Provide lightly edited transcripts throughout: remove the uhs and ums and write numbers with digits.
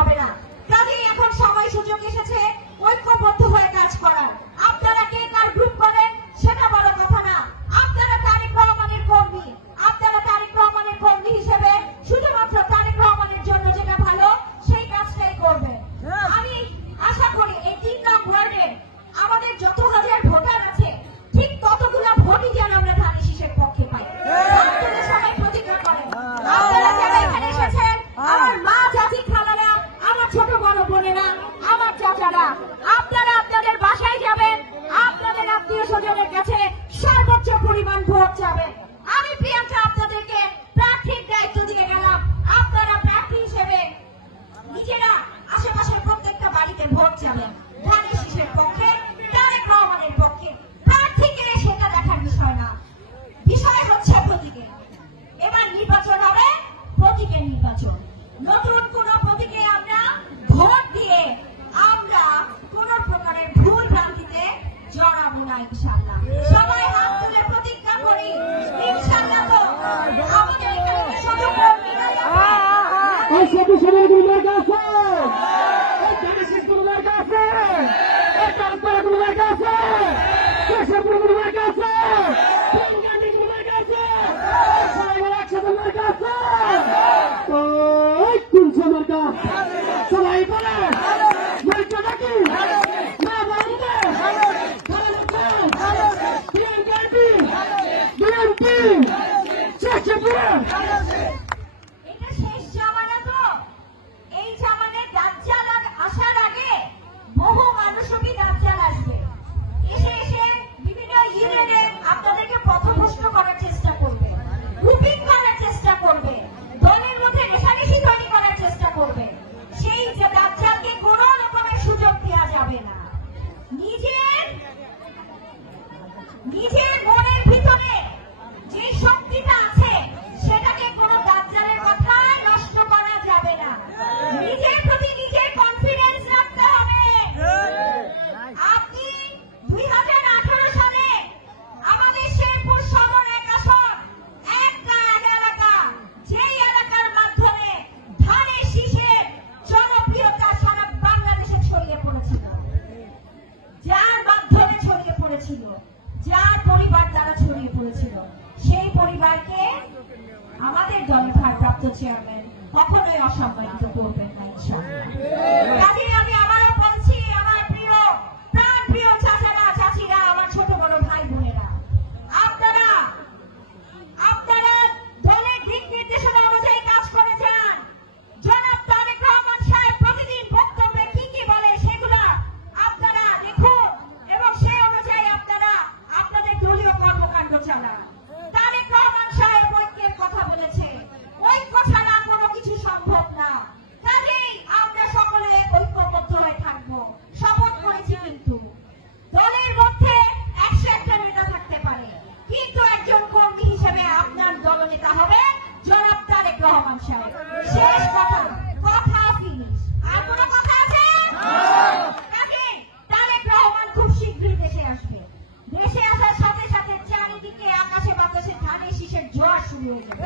হবে না। কাজেই এখন সময় সুযোগ এসেছে ঐক্যবদ্ধ হয়ে কাজ করার। আপনারা কে কার গ্রুপ করেন সেটা বড় কথা না, আপনারা তারেক রহমানের কর্মী। আপনারা তারেক রহমানের কর্মী হিসেবে শুধুমাত্র তারেক রহমানের জন্য যেটা ভালো সেই কাজটাই করবেন। আমি আশা করি এই 3 নং ওয়ার্ডে আমাদের যত হাজার ভোটার আছে ঠিক ততগুলো ভোটই যেন আমরা ধানের শীষের পক্ষে পাই। আপনারা সবাই প্রতিজ্ঞা করেন। আপনারা যারা এখানে এসেছেন, আমার মা, চাচি, খালারা, আমার ছোট বড় বোনেরা, আমার চাচারা, আপনারা আপনাদের বাসায় যাবেন, আপনাদের আত্মীয় স্বজনের কাছে সর্বোচ্চ পরিমাণ ভোট যাবেন। আমি প্রিয়াঙ্কা আপনাদেরকে প্রার্থীর দায়িত্ব দিয়ে গেলাম। আপনারা প্রার্থী হিসেবে নিজেরা আশেপাশের প্রত্যেকটা বাড়িতে ভোট যাবেন ধানের শীষের পক্ষে, তারেক রহমানের পক্ষে। প্রার্থীকে সেটা দেখার বিষয় না, বিষয় হচ্ছে প্রতীকে। এবার নির্বাচন হবে প্রতীকের নির্বাচন। নতুন কোন প্রতীকে আমরা ভোট দিয়ে আমরা কোন প্রকারের ভুল ভ্রান্তিতে জড়াবো না ইনশাআল্লাহ। সবাই হাত তুলে প্রতিজ্ঞা করি ইনশাআল্লাহ। তো আমাদের এখানে শুধু কর্মীরা এই সবই সবার গুরুদের কাছে, এই জানিসের গুরুদের কাছে, এই কালপাড়া গুরুদের কাছে, কেশবপুর গুরুদের কাছে, প্রিয়াঙ্কান্দি গুরুদের কাছে, সবাই একসাথে গুরুদের কাছে। ওই কুলছে মার্কা সবাই বলে মার্কাটা কি না বলবে প্রিয়াঙ্কান্দি বিএনপি কেশবপুর। এটা শেষ জামানা। তো এই জামানায় দাজ্জাল আসার আগে বহু মানসিক দাজ্জাল আসবে, এসে এসে বিভিন্ন ইউনিয়নে আপনাদেরকে পথভ্রষ্ট করার চেষ্টা করবে, গ্রুপিং করার চেষ্টা করবে, দলের মধ্যে রেশারেশি তৈরি করার চেষ্টা করবে। সেই যে দাজ্জালকে কোনো রকমের সুযোগ দেওয়া যাবে না। নিজের মনের ভিতরে যে শক্তিটা আছে সেটাকে কোনো দাজ্জালের কথায় নষ্ট করা যাবে না। নিজের প্রতি নিজের কনফিডেন্স রাখতে হবে। আপনি 2018 সালে আমাদের শেরপুর সদর এক আসন, একটা এলাকা, যেই এলাকার মাধ্যমে ধানের শীষের জনপ্রিয়তা সারা বাংলাদেশে ছড়িয়ে পড়েছিল, যার মাধ্যমে ছড়িয়ে পড়েছিল, যার পরিবার দ্বারা ছড়িয়ে পড়েছিল, সেই পরিবারকে আমাদের দলের ভারপ্রাপ্ত চেয়ারম্যান কখনোই অসম্মানিত করবেন না ইনশাআল্লাহ। কাজেই আমি আবারও বলছি, আমার প্রিয় প্রাণ প্রিয় চাচারা, চাচিরা, আমার ছোট বড় ভাই বোনেরা, আপনারা দলের দিক নির্দেশনা অনুযায়ী কাজ করে যান। জনাব তারেক রহমান সাহেব প্রতিদিন বক্তব্যে কি কি বলে সেগুলা আপনারা দেখুন এবং সেই অনুযায়ী আপনারা আপনাদের দলীয় কর্মকাণ্ড চালান। তারেক রহমান সাহেব ঐক্যের কথা বলেছে, ঐক্য ছাড়া কোনো কিছু সম্ভব না। কাজেই আমরা সকলে ঐক্যবদ্ধ হয়ে থাকবো। শপথ করেছি কিন্তু দলের মধ্যে 101টা নেতা থাকতে পারে, কিন্তু একজন কর্মী হিসেবে আপনার দলনেতা হবে জনাব তারেক রহমান সাহেব। শেষ কথা, কথা ফিনিশ। আর কোনো কথা আছে? কাজেই তারেক রহমান খুব শীঘ্রই দেশে আসবে। দেশে আসার সাথে সাথে চারিদিকে আকাশে বাতাসে ধানের শীষের জোয়ার শুরু হয়ে যাবে।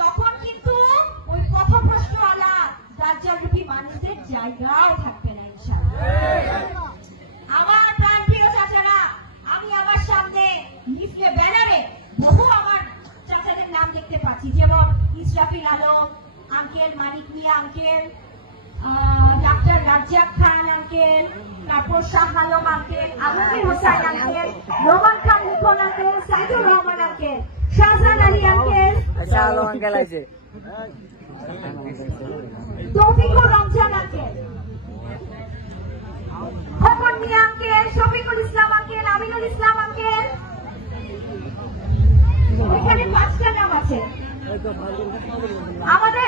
তখন কিন্তু ওই পথভ্রষ্ট আলা দাজ্জালরূপী মানুষদের জায়গাও থাকবে না ইনশাআল্লাহ। আমার প্রাণ প্রিয় চাচারা, আমি আমার সামনে লিফলে ব্যানারে বহু আমার চাচাদের নাম দেখতে পাচ্ছি, যেমন Israfil Alam uncle, Manik Mia uncle, doctor Razzak Khan uncle, তারপর Shah Alam uncle, Alamgir Hossain uncle, Roman Khan Likhon uncle, Saidur Rahman uncle, Shahjahan Ali uncle, Toufiqur Ramzan uncle, Khokon Mia uncle, Shafiqul Islam uncle, Aminul Islam uncle. এখানে 5টা নাম আছে। আমাদের